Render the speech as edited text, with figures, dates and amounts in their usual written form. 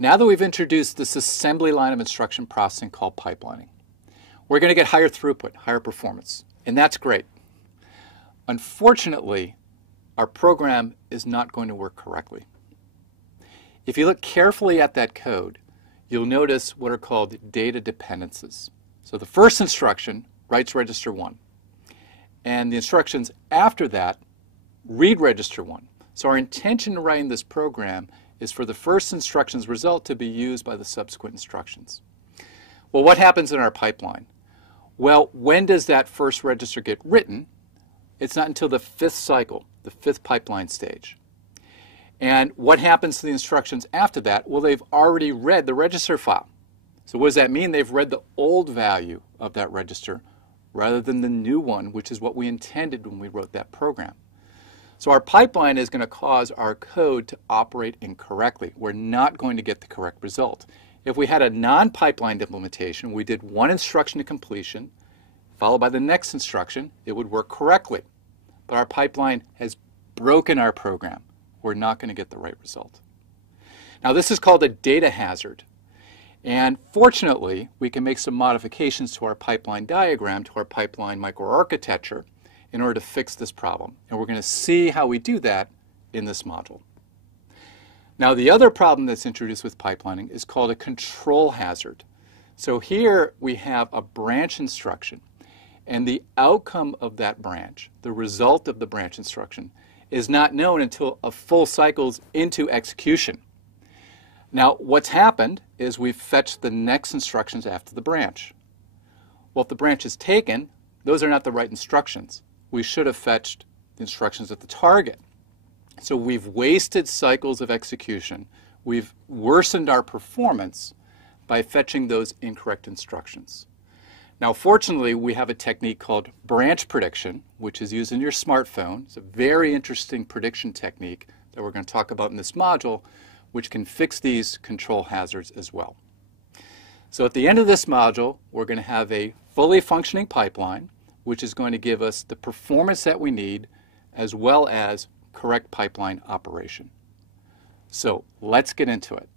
Now that we've introduced this assembly line of instruction processing called pipelining, we're going to get higher throughput, higher performance, and that's great. Unfortunately, our program is not going to work correctly. If you look carefully at that code, you'll notice what are called data dependencies. So the first instruction writes register 1, and the instructions after that read register 1. So our intention in writing this program is for the first instruction's result to be used by the subsequent instructions. Well, what happens in our pipeline? Well, when does that first register get written? It's not until the 5th cycle, the 5th pipeline stage. And what happens to the instructions after that? Well, they've already read the register file. So what does that mean? They've read the old value of that register rather than the new one, which is what we intended when we wrote that program. So our pipeline is going to cause our code to operate incorrectly. We're not going to get the correct result. If we had a non-pipelined implementation, we did one instruction to completion, followed by the next instruction, it would work correctly. But our pipeline has broken our program. We're not going to get the right result. Now this is called a data hazard. And fortunately, we can make some modifications to our pipeline diagram, to our pipeline microarchitecture, in order to fix this problem. And we're going to see how we do that in this module. Now the other problem that's introduced with pipelining is called a control hazard. So here we have a branch instruction, and the outcome of that branch, the result of the branch instruction, is not known until a full cycle's into execution. Now what's happened is we've fetched the next instructions after the branch. Well, if the branch is taken, those are not the right instructions. We should have fetched the instructions at the target. So we've wasted cycles of execution. We've worsened our performance by fetching those incorrect instructions. Now fortunately, we have a technique called branch prediction, which is used in your smartphone. It's a very interesting prediction technique that we're going to talk about in this module, which can fix these control hazards as well. So at the end of this module, we're going to have a fully functioning pipeline, which is going to give us the performance that we need, as well as correct pipeline operation. So let's get into it.